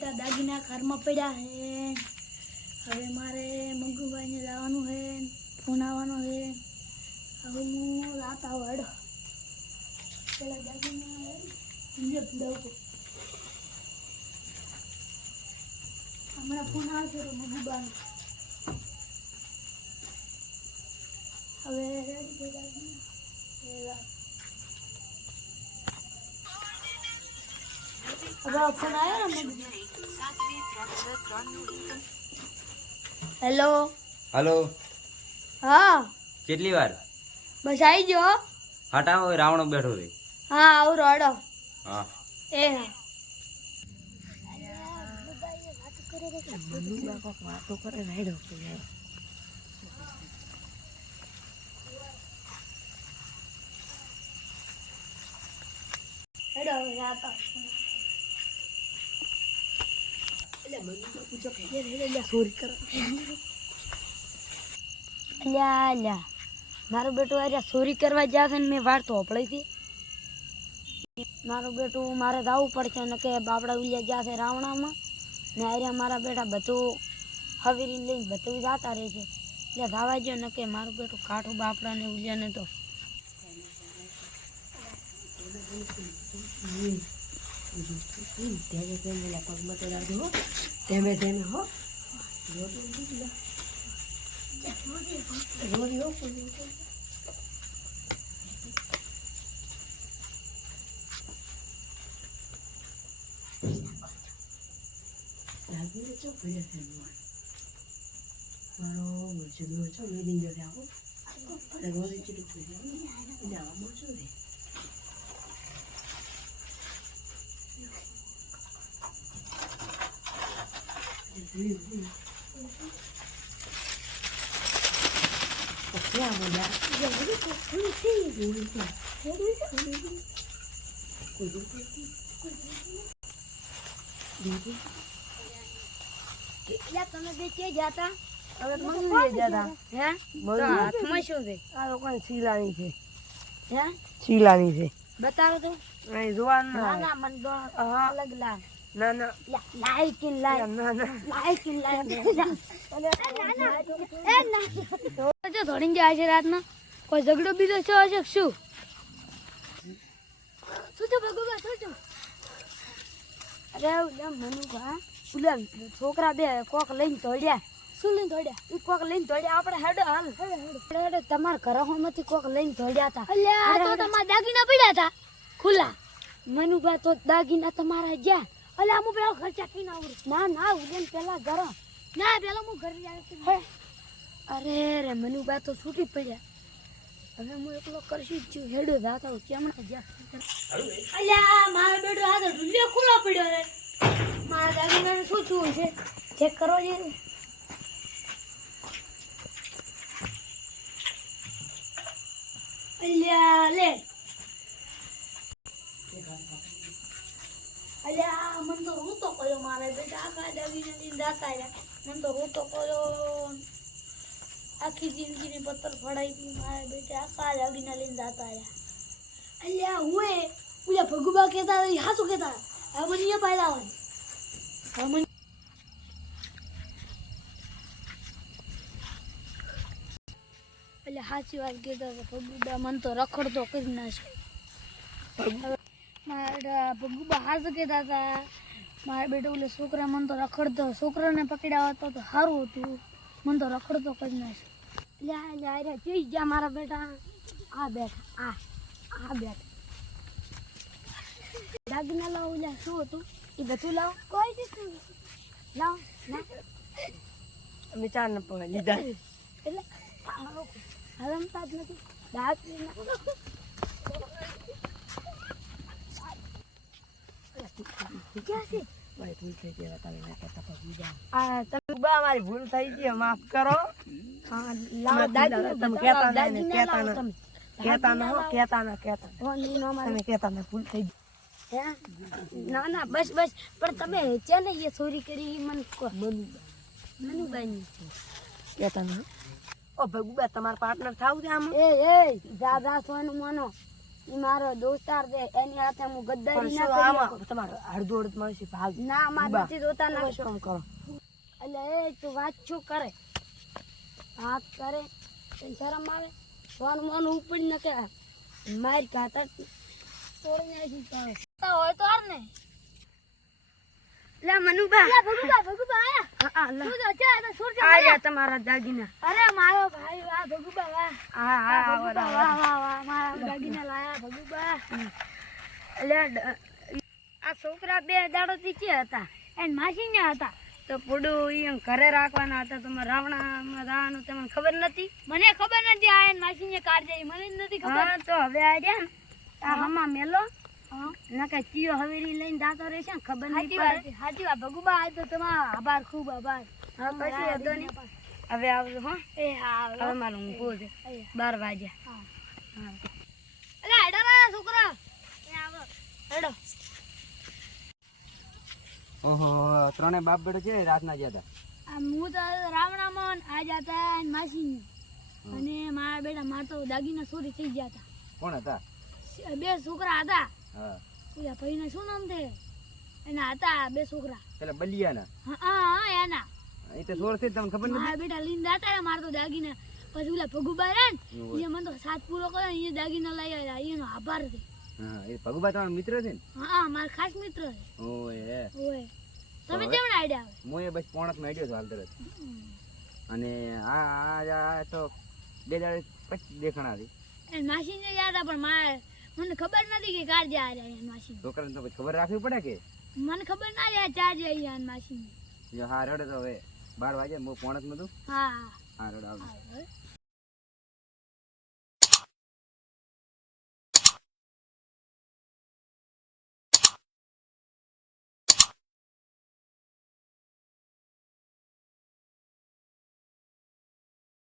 બેટા દાગીના કારમાં પડ્યા હે. હવે મારે મંગુભાઈને લાવવાનું હે, ફોન આવવાનો હે. હવે હું રાત આવો પેલા દાગીના પડાવું હમણાં ફોન આવશે તો મંગુબાનો હવે રેડી ફોન આવ્યો ને હેલો હેલો હા કેટલી વાર બસ આવી ગયો હટાવો રાવણ રાવણો બેઠો રે હા આવ રડો હા એ હા રાત આવશે. અલ્યા અલ્યા મારો બેટો અરે ચોરી કરવા છે ને મેં વાર તો હોપળી હતી મારું બેટું, મારે જવું પડશે ને કે બાપડા ઉલ્યા છે રાવણામાં. ને અરે મારા બેટા બધું હવેરી લઈને બધું જાતા રહે છે. એટલે ગાવા જો ને કે મારું બેટું કાઠું બાપડા ને ઉલ્યા ને તો ધીમે ધીમે હો મારો મજૂરો છો વેડિંગ જોડે આવો અને રોજ ચીડું એને આમાં શું રે ક્યાં બધા એટલે તમે બે કે જાતા હવે જતા હે. હાથમાં શું છે આ લોકોને શીલાની છે હે શીલાની છે બતાવો તો જોવાનું ના ના ના મને અલગ લાય ના ના લાય કિન લાય ના ના લાય કિન લાય એ ના જો ધોડીને જાય છે રાતના. કોઈ ઝઘડો બીજો છે હશે શું? શું છે ભગવાન? શું છે? અરે ઓલા મનુભા ઓલા છોકરા બે કોક લઈને દોડ્યા શું લઈને દોડ્યા ઈ કોક લઈને દોડ્યા આપણે હેડો હાલ. હેડો હેડો. તમારા ઘરોમાંથી કોક લઈને દોડ્યા હતા. અલ્યા તો તમારા દાગીના પડ્યા હતા. ખુલ્લા. મનુભા તો દાગીના તમારા જ્યાં અલ્યા હું પેલા ઘર ના આવું ના ના ઉડે પેલા ઘર. ના પેલા હું ઘર જાય અરે રે મનુભા તો છૂટી પડ્યા. હવે હું એકલો કરશું જ હેડો જાતા કેમણા કેમ જા અલ્યા મારો બેટો આ તો ઢુલ્યો ખુલ્લો પડ્યો રે મારા દાગીનાને શું થયું છે? ચેક કરો જે. અલ્યા લે. અલ્યા મન તો રૂતો કયો મારે બેટા આખા દાગીને લઈને જાતા રહ્યા. મન તો રૂતો કયો. આખી જિંદગીની પત્તર ફડાઈ હતી મારે બેટા આખા દાગીના લઈને જાતા રહ્યા. અલ્યા હુએ? ઓલા ભગુબા કહેતા હતા હાસુ કહેતા અહીંયા પાયલાવાની મને એટલે સાચી વાત કહેતા હતા ભગુબા, મન તો રખડતો કરી નાખે મારા ભગુબા બહાર કહેતા હતા મારા બેટા ઓલે છોકરા મન તો રખડતો છોકરાને પકડ્યા હતો તો સારું હતું. મન તો રખડતો કરી નાખે લે એટલે રહ્યા જોઈ ગયા મારા બેટા. આ બેઠા આ આ બેઠા. દાગીના લાવો એટલે શું હતું? એ બધું લાવો? કોઈ દીધું લાવો ના. અમે ચાર ને લીધા. એટલે હાલમતા જ નથી. દાગીના ક્યાં છે ભાઈ ભૂલ થઈ ગઈ તમે ના કહેતા બીજા આ તમે બા મારી ભૂલ થઈ ગઈ માફ કરો હા લાવો, તમે કહેતા ના ને, કહેતા ના કહેતા ના કહેતા ના કહેતા. તમે કહેતા ના ભૂલ થઈ ગઈ ના ના બસ બસ પણ તમે છે ને એ ચોરી કરી ઈ મને મનુબાઈ મનુબાઈની કહેતા ના ઓ ભગુબા તમારા પાર્ટનર થાવ છે આમ એ એ જા સોનું માનો ઈ મારો દોસ્તાર છે એની સાથે હું ગદ્દારી ના કરી આમાં? તમારે અડધો અડધ મળશે ભાગ ના મારે નથી જોતા ના શું કામ કરો. એટલે એ તું વાત શું કરે? વાત કરે શરમ આવે? ફોન મોન ઉપડી નખે માર ખાતર તોડી નાખી તો હોય તો હાર ને. લે મનુબા લે ભગુબા ભગુબા આયા. હા લે. શું છે આ સુર છે આયા તમારા દાગીના. અરે મારો ભાઈ વાહ ભગુબા વાહ. હા હા ભગુબા વાહ વાહ વાહ મારા દાગીના લાયા ભગુબા એટલે આ છોકરા બે દાડોથી કે હતા? એન માસી ને હતા. તો પૂડું ઈ ઘરે રાખવાના હતા તમારે રાવણામાં રાવાનું તમને ખબર નથી? મને ખબર નથી આ એન માસી ને કાઢ જાય મને નથી ખબર. હા તો હવે આ રહ્યા આ હમા મેલો. નકે ચિયો હવેરી લઈને દાતો રહેશે ને ખબર નહીં પડે. સાચી વાત. ભગુબા આ તો તમારો આભાર ખૂબ આભાર. હા પછી હતો ને હવે આવજો હો. એ હા હવે મારું ઊંઘો છે. બાર વાગ્યા. હા. અરે હેડો ના છોકરા. એ આવો. હેડો. ઓહો ત્રણે બાપ બેટો છે રાતના ગયા હતા? આ હું તો રાવણામાં આજ હતા અને માસીની. અને મારા બેટા માર તો દાગીના ચોરી થઈ ગયા હતા. કોણ હતા? બે છોકરા હતા. હા. ઓલા ભાઈને શું નામ છે? એના હતા બે છોકરા. પેલા બલિયાના. હા હા એના. એ તો સોરથી તમને ખબર નથી? મારા બેટા લીન દાતા રહ્યા મારતો દાગીને. પછી ઓલા ભગુબા રે ને એ મને તો સાત પૂરો કર્યો ને એ દાગીના લઈ આવ્યા. એનો આભાર છે. હા એ ભગુબા તમારો મિત્ર છે ને? હા મારા ખાસ મિત્ર છે. ઓય ઓય. તમે? કેમ આઈડિયા આવે હું એ બસ પોણક મેડ્યો હાલ તરત. અને આ આ તો બે દાડે પછી દેખાણા હતી એ માસીને યાદ પણ મારે મને ખબર નથી કે કાર જ્યાં રહ્યા માસી. છોકરાને તો પછી ખબર રાખવી પડે કે? મને ખબર ના રહ્યા ચાર જઈ માસી. જો હા રડે તો હવે બાર વાગે મો પોણસમાં હા હા. રડ આવજો. હા.